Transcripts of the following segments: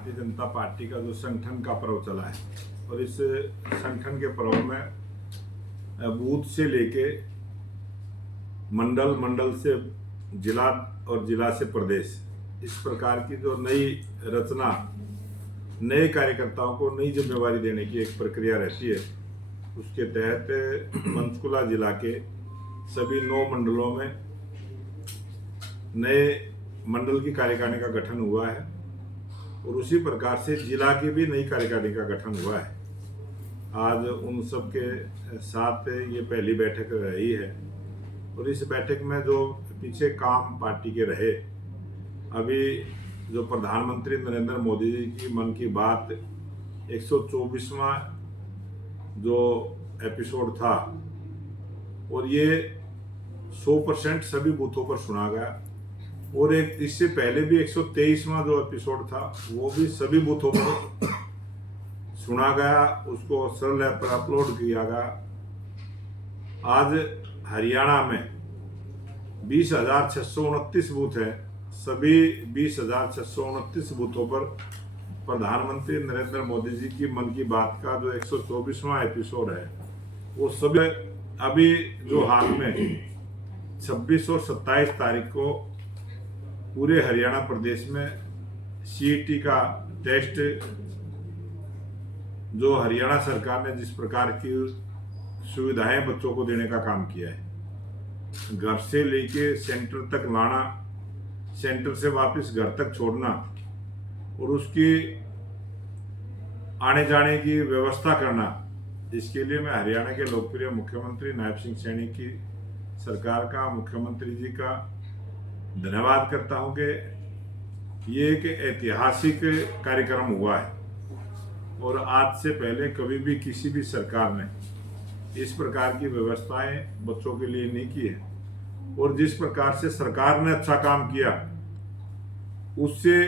Bharatiya Janata party का जो संगठन का पर्व चला है, और इस संगठन के पर्व में बूथ से लेके मंडल, मंडल से जिला और जिला से प्रदेश, इस प्रकार की जो नई रचना, नए कार्यकर्ताओं को नई जिम्मेवारी देने की एक प्रक्रिया रहती है, उसके तहत पंचकुला जिला के सभी 9 मंडलों में नए मंडल की कार्यकारिणी का गठन हुआ है, और उसी प्रकार से जिला की भी नई कार्यकारिणी का गठन हुआ है। आज उन सब के साथ ये पहली बैठक रही है, और इस बैठक में जो पीछे काम पार्टी के रहे, अभी जो प्रधानमंत्री नरेंद्र मोदी जी की मन की बात 124वां जो एपिसोड था, और ये 100% सभी बूथों पर सुना गया, और एक इससे पहले भी 123वां जो एपिसोड था वो भी सभी बूथों पर सुना गया, उसको सरल ऐप पर अपलोड किया गया। आज हरियाणा में 20,629 बूथ हैं। सभी 20,629 बूथों पर प्रधानमंत्री नरेंद्र मोदी जी की मन की बात का जो 124वां एपिसोड है, वो सभी अभी जो हाल में 26 और 27 तारीख को पूरे हरियाणा प्रदेश में CET का टेस्ट, जो हरियाणा सरकार ने जिस प्रकार की सुविधाएं बच्चों को देने का काम किया है, घर से लेके सेंटर तक लाना, सेंटर से वापस घर तक छोड़ना, और उसकी आने जाने की व्यवस्था करना, इसके लिए मैं हरियाणा के लोकप्रिय मुख्यमंत्री नायब सिंह सैनी की सरकार का, मुख्यमंत्री जी का धन्यवाद करता हूं कि ये एक ऐतिहासिक कार्यक्रम हुआ है, और आज से पहले कभी भी किसी भी सरकार ने इस प्रकार की व्यवस्थाएं बच्चों के लिए नहीं की है। और जिस प्रकार से सरकार ने अच्छा काम किया, उससे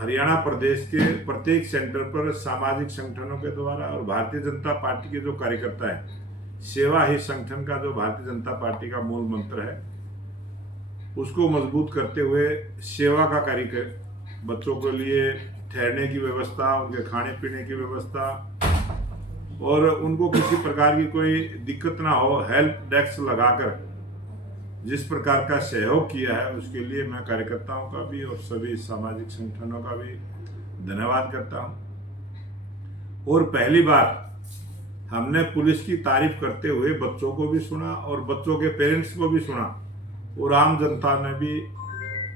हरियाणा प्रदेश के प्रत्येक सेंटर पर सामाजिक संगठनों के द्वारा और भारतीय जनता पार्टी के जो कार्यकर्ता है, सेवा ही संगठन का जो भारतीय जनता पार्टी का मूल मंत्र है, उसको मजबूत करते हुए सेवा का कार्य, बच्चों के लिए ठहरने की व्यवस्था, उनके खाने पीने की व्यवस्था, और उनको किसी प्रकार की कोई दिक्कत ना हो, हेल्प डेस्क लगाकर जिस प्रकार का सहयोग किया है, उसके लिए मैं कार्यकर्ताओं का भी और सभी सामाजिक संगठनों का भी धन्यवाद करता हूं। और पहली बार हमने पुलिस की तारीफ करते हुए बच्चों को भी सुना और बच्चों के पेरेंट्स को भी सुना, और आम जनता ने भी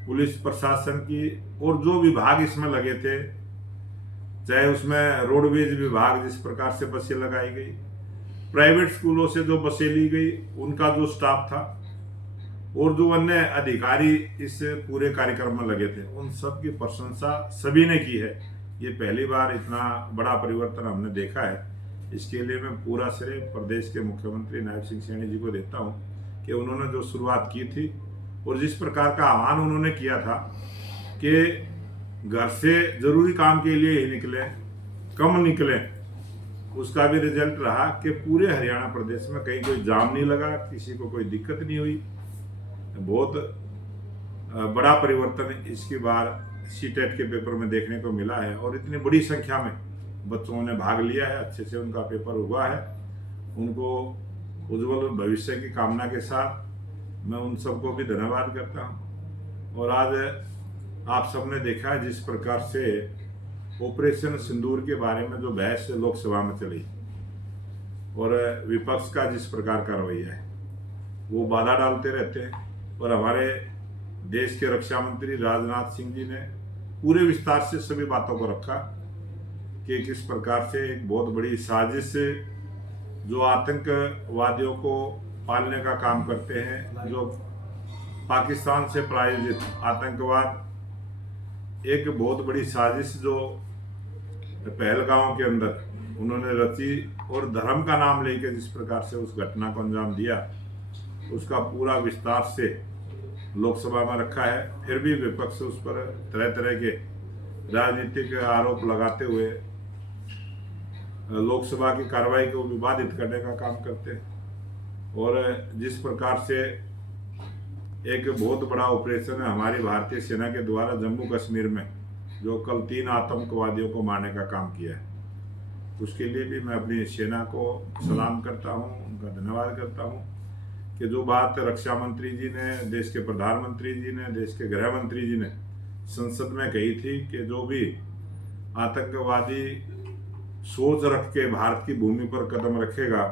पुलिस प्रशासन की और जो विभाग इसमें लगे थे, चाहे उसमें रोडवेज विभाग जिस प्रकार से बसें लगाई गई, प्राइवेट स्कूलों से जो बसें ली गई उनका जो स्टाफ था, और जो अन्य अधिकारी इस पूरे कार्यक्रम में लगे थे, उन सब की प्रशंसा सभी ने की है। ये पहली बार इतना बड़ा परिवर्तन हमने देखा है। इसके लिए मैं पूरा श्रेय प्रदेश के मुख्यमंत्री नायब सिंह सैनी जी को देता हूँ कि उन्होंने जो शुरुआत की थी और जिस प्रकार का आह्वान उन्होंने किया था कि घर से जरूरी काम के लिए ही निकलें, कम निकलें, उसका भी रिजल्ट रहा कि पूरे हरियाणा प्रदेश में कहीं कोई जाम नहीं लगा, किसी को कोई दिक्कत नहीं हुई। बहुत बड़ा परिवर्तन इसकी बार CTET के पेपर में देखने को मिला है, और इतनी बड़ी संख्या में बच्चों ने भाग लिया है, अच्छे से उनका पेपर हुआ है। उनको उज्जवल भविष्य की कामना के साथ मैं उन सबको भी धन्यवाद करता हूँ। और आज आप सबने देखा है जिस प्रकार से ऑपरेशन सिंदूर के बारे में जो बहस लोकसभा में चली, और विपक्ष का जिस प्रकार का रवैया है, वो बाधा डालते रहते हैं, और हमारे देश के रक्षा मंत्री राजनाथ सिंह जी ने पूरे विस्तार से सभी बातों को रखा कि किस प्रकार से एक बहुत बड़ी साजिश जो आतंकवादियों को पालने का काम करते हैं, जो पाकिस्तान से प्रायोजित आतंकवाद, एक बहुत बड़ी साजिश जो पहलगांव के अंदर उन्होंने रची, और धर्म का नाम लेकर जिस प्रकार से उस घटना को अंजाम दिया, उसका पूरा विस्तार से लोकसभा में रखा है। फिर भी विपक्ष उस पर तरह तरह के राजनीतिक आरोप लगाते हुए लोकसभा की कार्रवाई को विवादित करने का काम करते हैं। और जिस प्रकार से एक बहुत बड़ा ऑपरेशन है हमारी भारतीय सेना के द्वारा जम्मू कश्मीर में जो कल 3 आतंकवादियों को मारने का काम किया है, उसके लिए भी मैं अपनी सेना को सलाम करता हूँ, उनका धन्यवाद करता हूँ कि जो बात रक्षा मंत्री जी ने, देश के प्रधानमंत्री जी ने, देश के गृह मंत्री जी ने संसद में कही थी कि जो भी आतंकवादी सोच रख के भारत की भूमि पर कदम रखेगा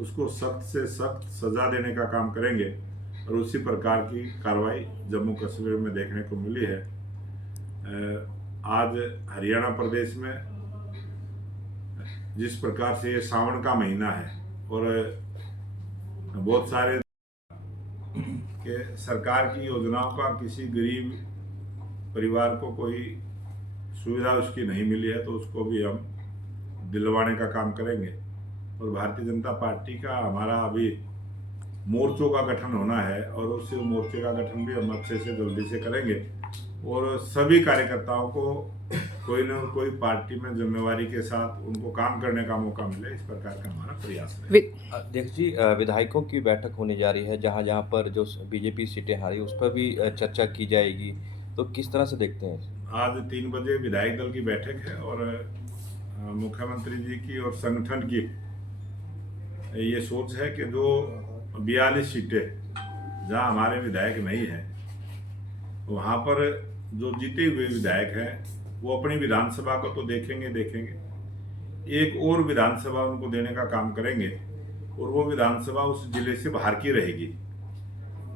उसको सख्त से सख्त सजा देने का काम करेंगे, और उसी प्रकार की कार्रवाई जम्मू कश्मीर में देखने को मिली है। आज हरियाणा प्रदेश में जिस प्रकार से ये सावन का महीना है और बहुत सारे के सरकार की योजनाओं का किसी गरीब परिवार को कोई सुविधा उसकी नहीं मिली है, तो उसको भी हम दिलवाने का काम करेंगे। और भारतीय जनता पार्टी का हमारा अभी मोर्चों का गठन होना है, और उस मोर्चे का गठन भी हम अच्छे से जल्दी से करेंगे, और सभी कार्यकर्ताओं को कोई न कोई पार्टी में जिम्मेवारी के साथ उनको काम करने का मौका मिले, इस प्रकार का हमारा प्रयास है। अध्यक्ष जी, विधायकों की बैठक होने जा रही है, जहां जहां पर जो बीजेपी सीटें हारी उस पर भी चर्चा की जाएगी, तो किस तरह से देखते हैं? आज 3 बजे विधायक दल की बैठक है, और मुख्यमंत्री जी की और संगठन की ये सोच है कि जो 42 सीटें जहां हमारे विधायक नहीं हैं, वहां पर जो जीते हुए विधायक हैं वो अपनी विधानसभा को तो देखेंगे, एक और विधानसभा उनको देने का काम करेंगे, और वो विधानसभा उस जिले से बाहर की रहेगी,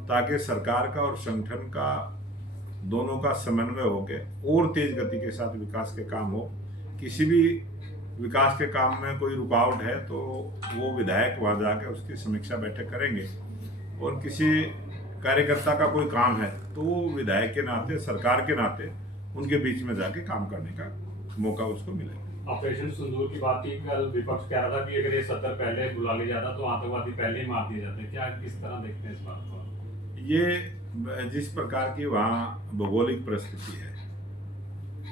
ताकि सरकार का और संगठन का दोनों का समन्वय होकर और तेज गति के साथ विकास के काम हो। किसी भी विकास के काम में कोई रुकावट है तो वो विधायक वहाँ जाकर उसकी समीक्षा बैठक करेंगे, और किसी कार्यकर्ता का कोई काम है तो वो विधायक के नाते, सरकार के नाते उनके बीच में जाके काम करने का मौका उसको मिलेगा। ऑपरेशन सिंदूर की बात की, कल विपक्ष कह रहा था कि अगर ये सत्र पहले बुला लिया जाता तो आतंकवादी पहले ही मार दिए जाते, क्या किस तरह देखते हैं इस बात को? ये जिस प्रकार की वहाँ भौगोलिक परिस्थिति है,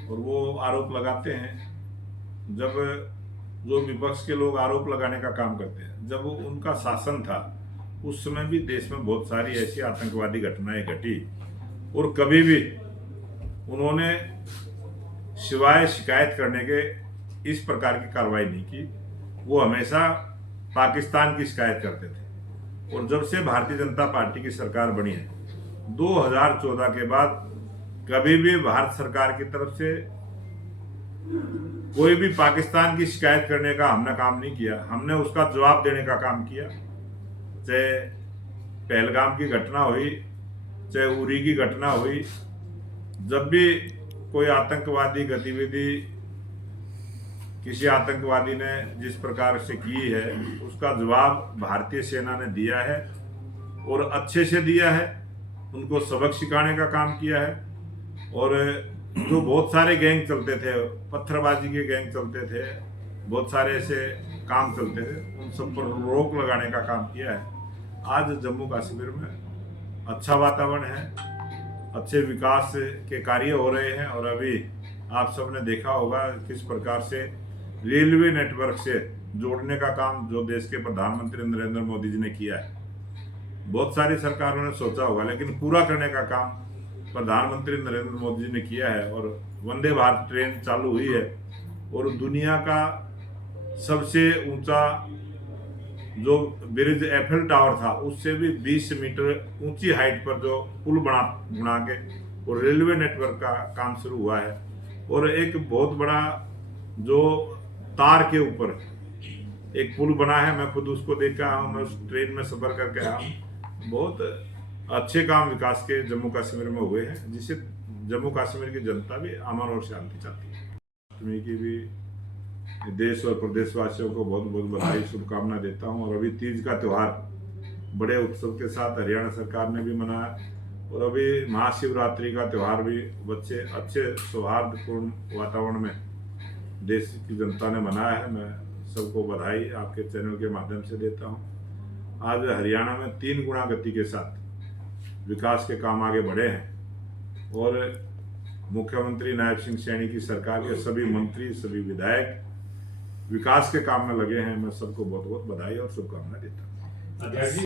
और वो आरोप लगाते हैं, जब जो विपक्ष के लोग आरोप लगाने का काम करते हैं, जब उनका शासन था उस समय भी देश में बहुत सारी ऐसी आतंकवादी घटनाएं घटी, और कभी भी उन्होंने सिवाय शिकायत करने के इस प्रकार की कार्रवाई नहीं की। वो हमेशा पाकिस्तान की शिकायत करते थे, और जब से भारतीय जनता पार्टी की सरकार बनी है 2014 के बाद, कभी भी भारत सरकार की तरफ से कोई भी पाकिस्तान की शिकायत करने का हमने काम नहीं किया। हमने उसका जवाब देने का काम किया, चाहे पहलगाम की घटना हुई, चाहे उरी की घटना हुई। जब भी कोई आतंकवादी गतिविधि किसी आतंकवादी ने जिस प्रकार से की है, उसका जवाब भारतीय सेना ने दिया है, और अच्छे से दिया है। उनको सबक सिखाने का काम किया है, और जो बहुत सारे गैंग चलते थे, पत्थरबाजी के गैंग चलते थे, बहुत सारे ऐसे काम चलते थे, उन सब पर रोक लगाने का काम किया है। आज जम्मू कश्मीर में अच्छा वातावरण है, अच्छे विकास के कार्य हो रहे हैं, और अभी आप सबने देखा होगा किस प्रकार से रेलवे नेटवर्क से जोड़ने का काम जो देश के प्रधानमंत्री नरेंद्र मोदी जी ने किया है। बहुत सारी सरकारों ने सोचा होगा, लेकिन पूरा करने का काम प्रधानमंत्री नरेंद्र मोदी जी ने किया है, और वंदे भारत ट्रेन चालू हुई है, और दुनिया का सबसे ऊंचा जो ब्रिज एफिल टावर था उससे भी 20 मीटर ऊंची हाइट पर जो पुल बना के और रेलवे नेटवर्क का काम शुरू हुआ है। और एक बहुत बड़ा जो तार के ऊपर एक पुल बना है, मैं खुद उसको देख के आया हूँ, मैं उस ट्रेन में सफर करके आया हूँ। बहुत अच्छे काम विकास के जम्मू कश्मीर में हुए हैं, जिससे जम्मू कश्मीर की जनता भी अमन और शांति चाहती है। अष्टमी की भी देश और प्रदेशवासियों को बहुत बहुत बधाई, शुभकामना देता हूँ। और अभी तीज का त्यौहार बड़े उत्सव के साथ हरियाणा सरकार ने भी मनाया, और अभी महाशिवरात्रि का त्यौहार भी बच्चे अच्छे सौहार्दपूर्ण वातावरण में देश की जनता ने मनाया है। मैं सबको बधाई आपके चैनल के माध्यम से देता हूँ। आज हरियाणा में 3 गुना गति के साथ विकास के काम आगे बढ़े हैं, और मुख्यमंत्री नायब सिंह सैनी की सरकार के सभी मंत्री, सभी विधायक विकास के काम में लगे हैं। मैं सबको बहुत बहुत बधाई और शुभकामनाएं देता हूँ।